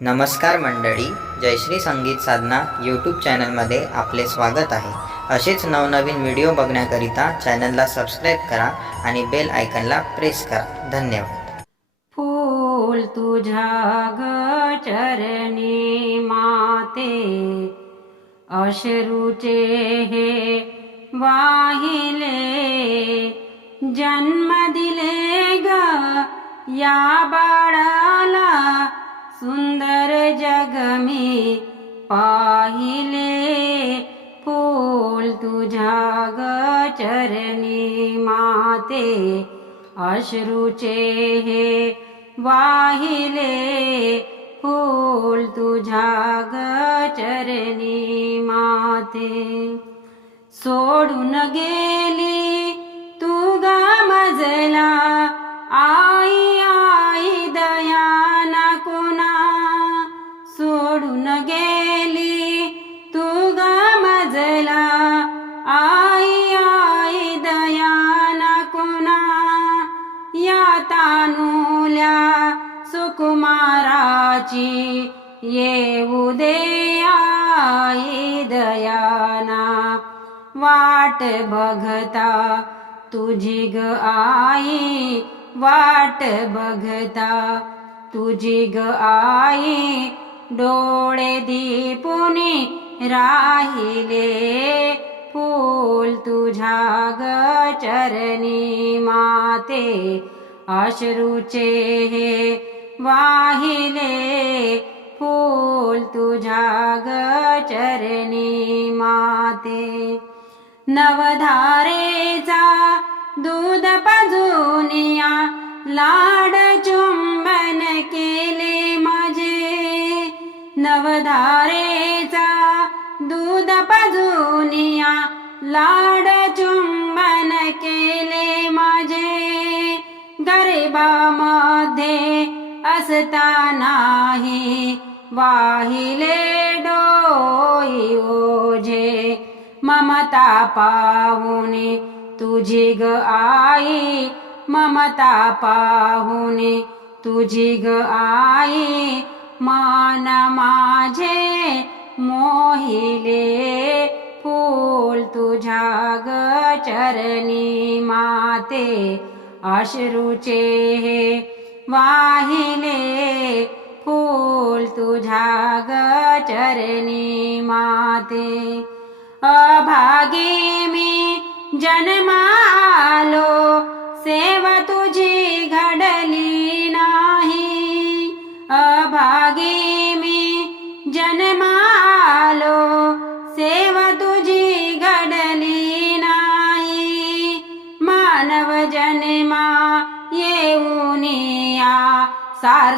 नमस्कार मंडळी जयश्री संगीत साधना यूट्यूब चॅनलमध्ये आपले स्वागत आहे. असेच नवनवीन व्हिडिओ बघण्याकरिता चॅनलला सबस्क्राईब करा आणि बेल आयकनला प्रेस करा. धन्यवाद. फूल तुझ्या चरणी माते अश्रुचे हे वाहिले जन्म दिले ग या बाळा सुंदर जग मी पाहिले फूल तुझ्या ग चरणी माते अश्रूचे हे वाहिले फूल तुझ्या ग चरणी माते. सोडून गेली सुकुमाराची येऊ दे आई दयाना वाट बघता तुझी ग आई वाट बघता तुझी ग आई डोळे दीपुनी राहिले फूल तुझ्या ग चरणी माते अश्रूचे हे वाहिले फूल तुझ्या ग चरणी माते. नवधारेचा दूध पाजूनिया लाड चुंबन केले माझे. नवधारेचा दूध पाजूनिया लाड चुंबन केले माझे. गरिबामध्ये असतानाही वाहिले डोई ओझे ममता पाहुने तुझी ग आई ममता पाहुने तुझी ग आई मान माझे मोहिले फूल तुझ्या ग चरणी माते अश्रुचे हे वाहिले फूल तुझ्या गचरणी माते. अभागी मी जन्मालो सेवा तुझी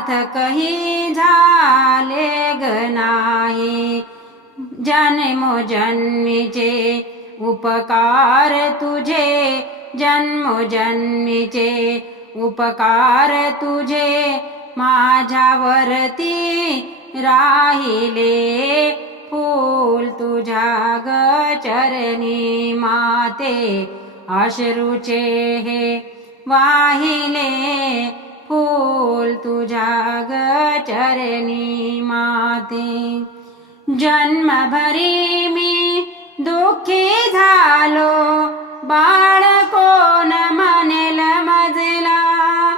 सार्थकही झाले ग नाही. जन्मोजन्मीचे उपकार तुझे. जन्मोजन्मीचे उपकार तुझे. माझ्यावरती राहिले फूल तुझ्या ग चरणी माते. अश्रूचे हे वाहिले फूल तुझ्या गचरणी माती. माते जन्मभरी मी दुःखी झालो. बाळ कोण म्हणेल मजला.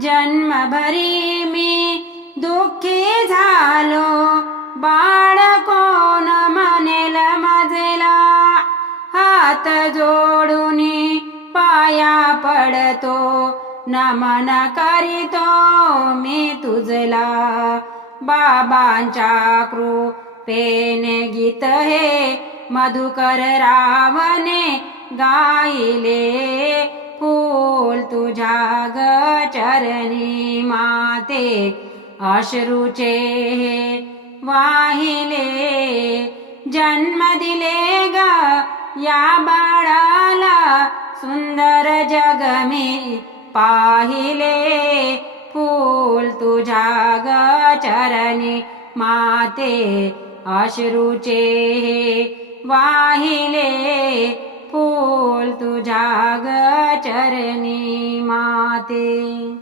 जन्मभरी मी दुःखी झालो. बाळ कोण म्हणेल मजला. हात जोडून पाया पडतो. नमन करीतो मी तुझला. बाबांच्या कृपेने गीत हे मधुकर रावणे गायले. फूल तुझ्या ग चरणी माते अश्रूचे हे वाहिले. जन्म दिले ग या बाळाला सुंदर जग मी पाहिले. फूल तुझ्या ग चरणी माते अश्रूचे हे वाहिले. फूल तुझ्या ग चरणी माते.